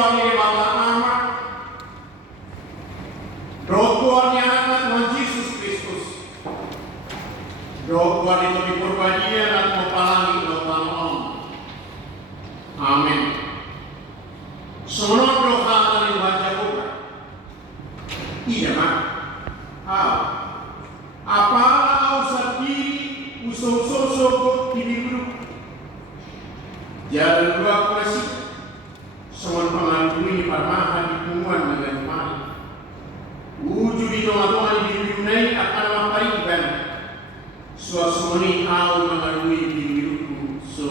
Tuhan ini Bapa amat. Roh Tuhan yang anak Tuhan Yesus Kristus. Roh Tuhan itu diperbaiki dan mempalangi doa Om. Amin. Semua doa yang dibaca Tuhan. Iya mak. Apalah usah diri usah-usah diri jalan dua koleksi. Semua pengantin ini parmahan dipunguan dengan mari. Wujud di tengah-tengah diri akan mapai iban. Suasana au mengalui diriku so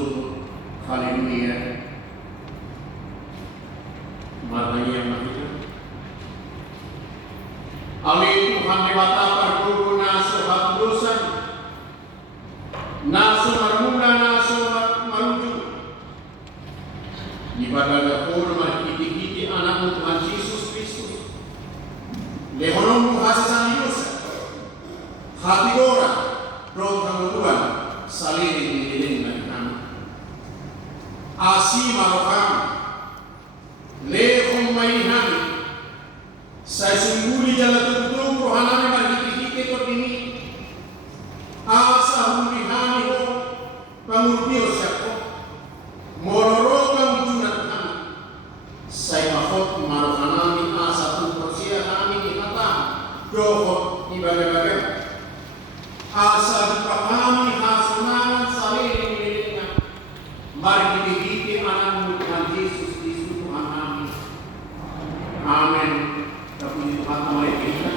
haleluya. Makanya yang begitu. Amin. Tuhan dewata perguru naso hak dosa, naso marmula, naso maruju. Ibadah hormat hiti anakmu Tuhan Yesus Kristus. Lehonomu hasan dosa, hati orang, roh Tuhan saling dengan kami. Asi marokam, lehom mainami. Saya sungguh di jalan tubuh rohanami bagi kita ini. Asa hulihani ho pangurpio siapa mororo kamujunan kami. Saya mahot marohanami asa tuprosia kami di mata doho di bagai-bagai. Asa dipahami hasunanan saling miliknya. Mari kita anakmu Tuhan Yesus Kristus Tuhan kami. Amin. Puji Tuhan namanya kita.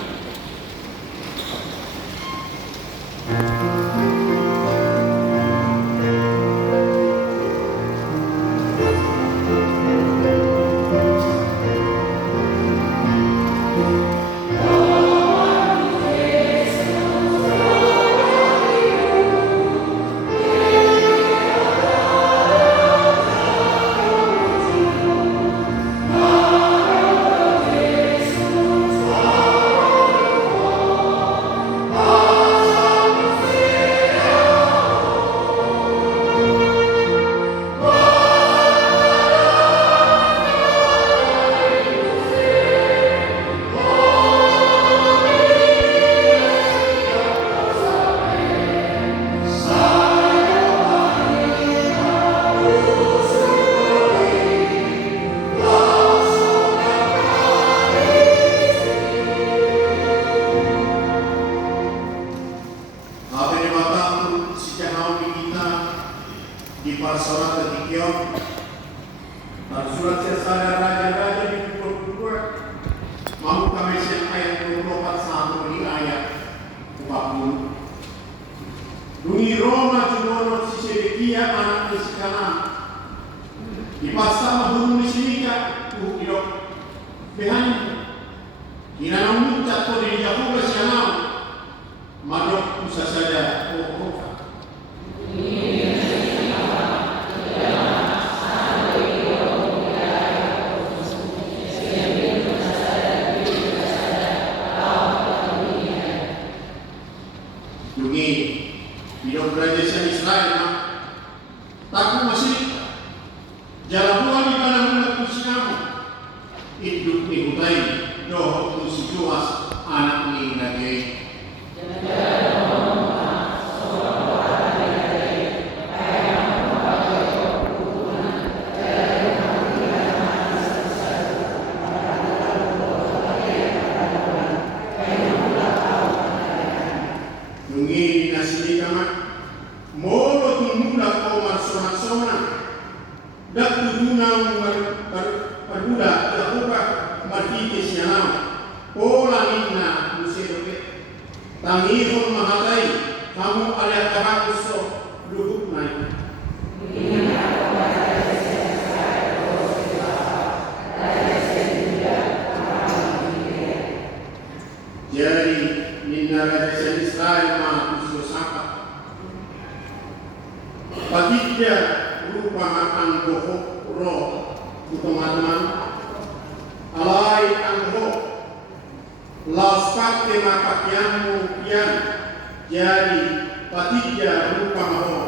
Jadi patija rupa maho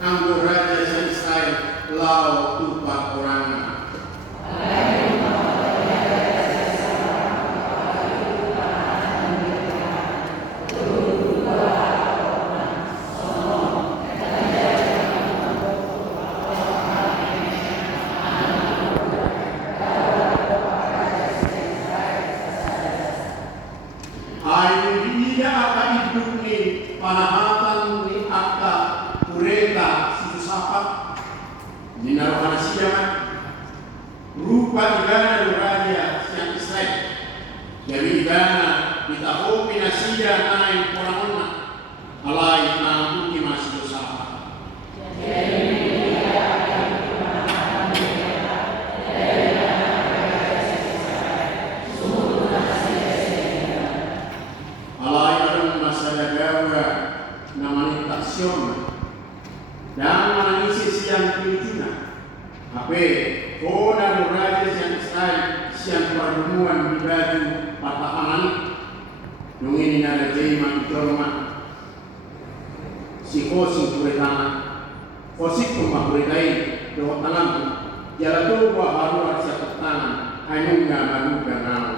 anggo raja Israel lau tupak orangna. siamat rupa ibana do raja siang Israel dari ibana ditaho pinasida naik orang-orang alai mampu masih dosa. Alai orang masalah gawa namanya taksion dan menangisi siang tujuan. Apa? Kona do raja siang Israel siang pertemuan di baju patahan. Nung ini nada jema itorma. Si kosi kuretana. Kosi kumah kuretai do tangan. Jala tu buah haru arsa tangan. Ainung ga manuga nama.